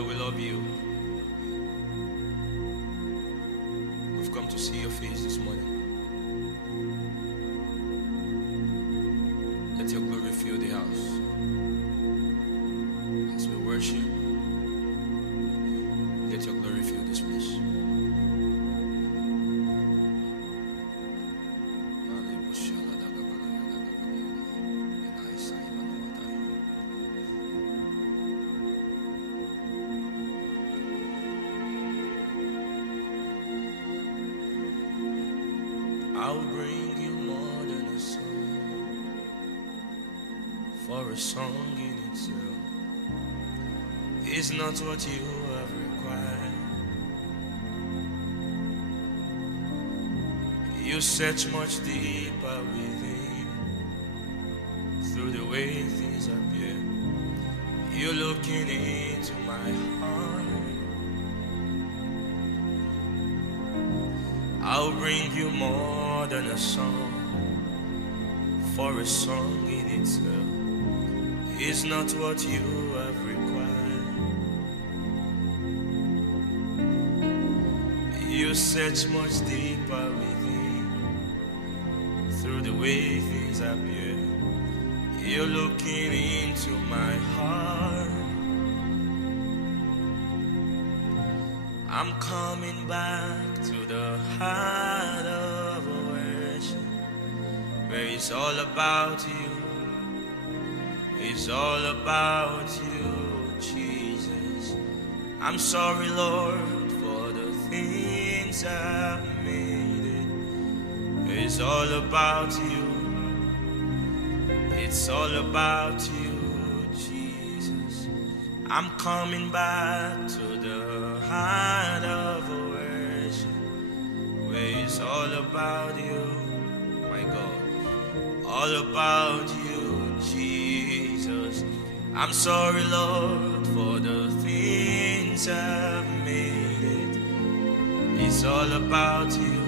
Father, we love you. We've come to see your face this morning. Let your glory fill the house. As we worship, let your glory fill this place. I'll bring you more than a song, for a song in itself is not what you have required. You search much deeper within, through the way things appear. You're looking into my heart. I'll bring you more than a song, for a song in itself is not what you have required. You search much deeper within, through the way things appear. You're looking into my heart. I'm coming back to the heart of worship, where it's all about you. It's all about you, Jesus. I'm sorry, Lord, for the things I've made it. It's all about you. It's all about you, Jesus. I'm coming back to the heart of worship, where it's all about you, my God. All about you, Jesus. I'm sorry, Lord, for the things I've made it. It's all about you.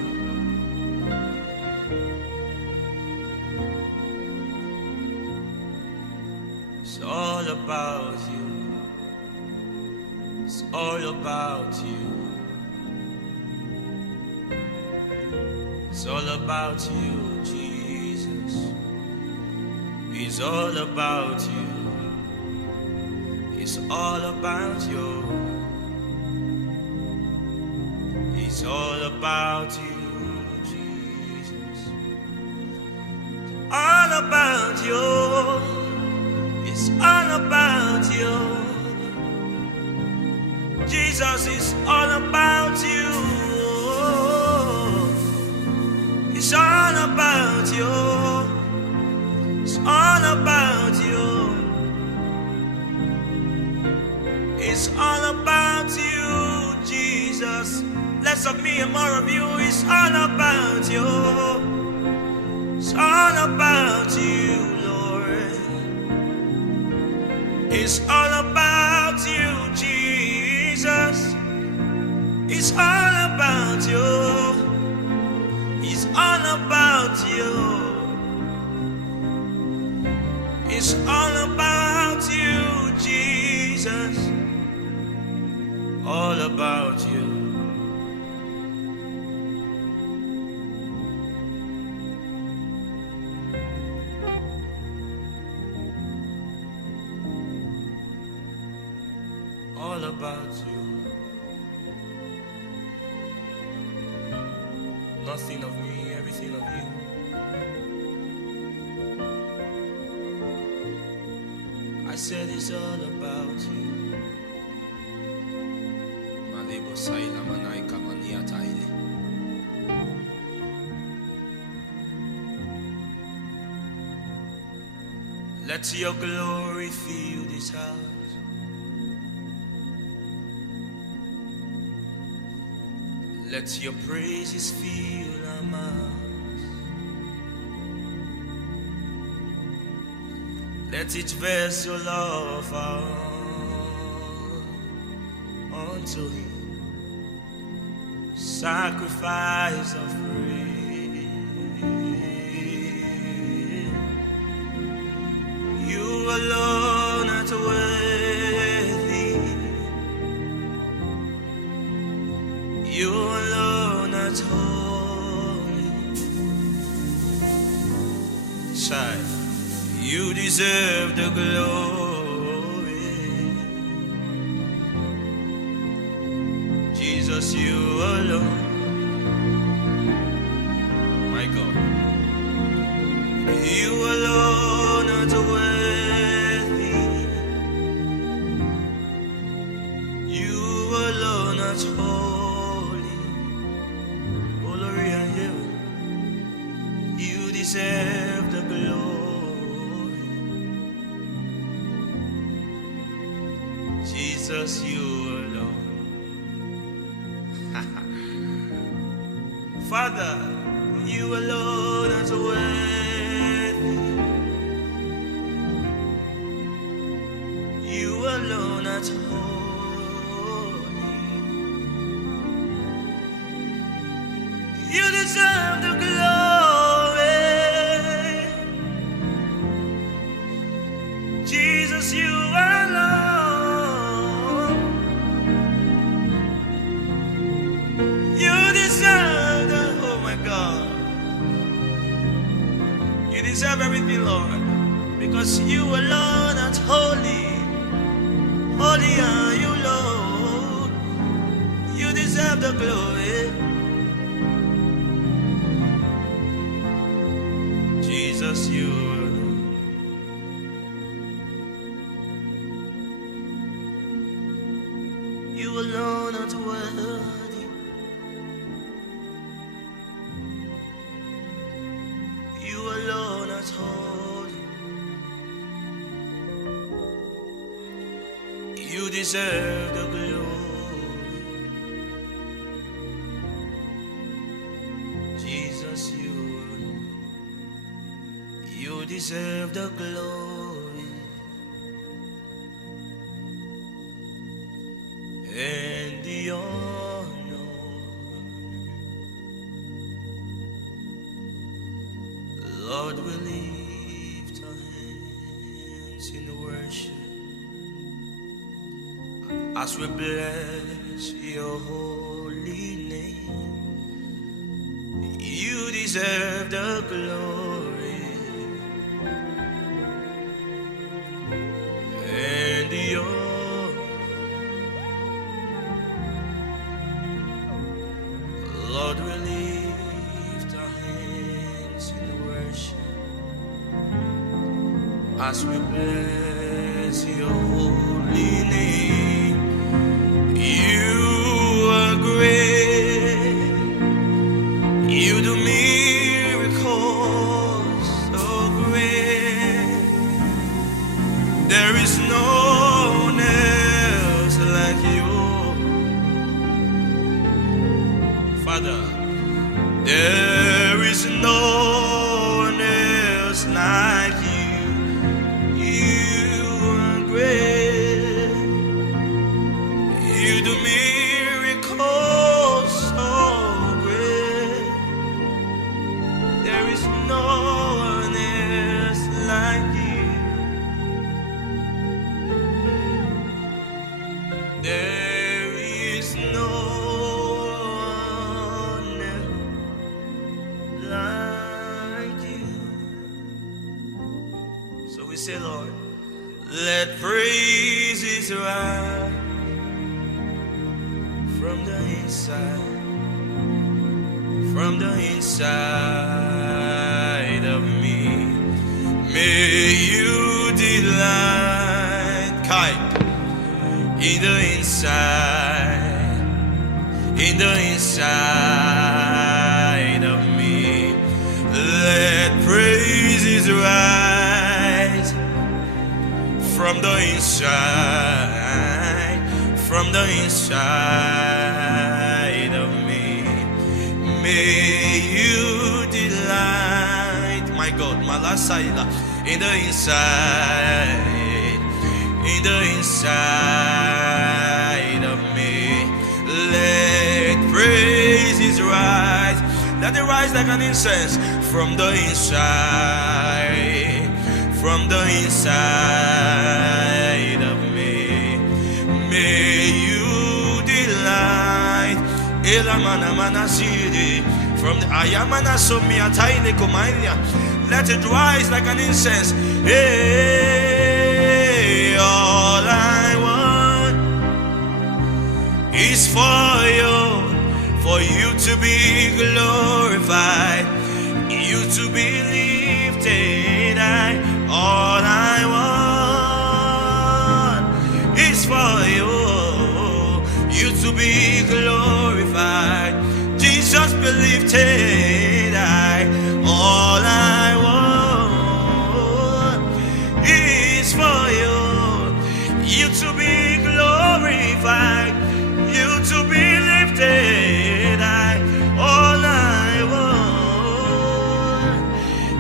It's all about you. It's all about you. It's all about you, Jesus. It's all about you. It's all about you. It's all about you, Jesus. All about you. It's all about you. Jesus is all about you. It's all about you. It's all about you. It's all about you, Jesus. Less of me and more of you. It's all about you. It's all about you, Lord. It's all about you, Jesus. It's all about you. It's all about you. It's all about you, Jesus. All about you. All about you. Nothing of me, everything of you. I said it's all about you. Malebo saila manaika mania taile. Let your glory fill this house. Let your praises fill our mouths. Let each vessel offer unto him sacrifice of praise. You alone are worthy deserve the glory. Jesus, you alone, my God. You alone are worthy. You alone are holy. Glory and you deserve the glory. Jesus, you alone. Father, you alone are worthy. You alone are holy. You deserve the glory. Jesus, you alone. You deserve the, oh my God. You deserve everything, Lord, because you alone are holy. Holy are you, Lord. You deserve the glory. Jesus, you alone. You alone are worthy. You alone are holy. You deserve the glory. Jesus, you alone. You deserve the glory and the honor. Lord, we lift our hands in worship as we bless your holy name. You deserve the glory and the honor. Lord, we lift our hands in worship as we bless your holy name. You are great. You do miracles so great. There is no one else like you, Father. There is no one else like you. You are great. You do miracles so great. There is no one else like you. There is no one else like you. So we say, Lord, let praises rise from the inside of me. May you delight, kind, in the inside of me. Let praises rise from the inside of me. May you delight, my God, Malasaila, in the inside of me. Let praises rise. Let it rise like an incense from the inside of me. May you delight. Elamana manasiri from the Ayamana Somia Taine Komania. Let it rise like an incense. Hey, all I want is for you to be glorified, you to be lifted high. All I want is for you to be glorified, Jesus be lifted high. All I want is for you to be glorified, you to be lifted high. All I want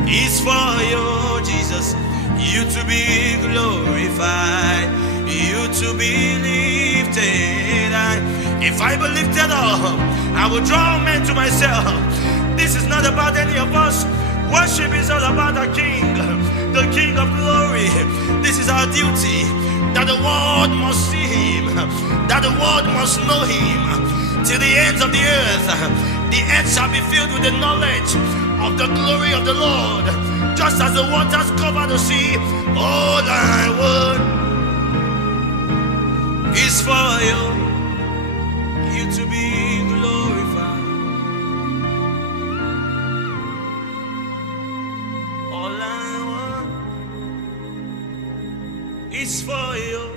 is for you, Jesus, you to be glorified, you to be lifted high. If I be lifted up, I will draw men to myself. This is not about any of us. Worship is all about the King of glory. This is our duty, that the world must see him, that the world must know him. Till the ends of the earth shall be filled with the knowledge of the glory of the Lord, just as the waters cover the sea. All I want is for you to be glorified. All I want is for you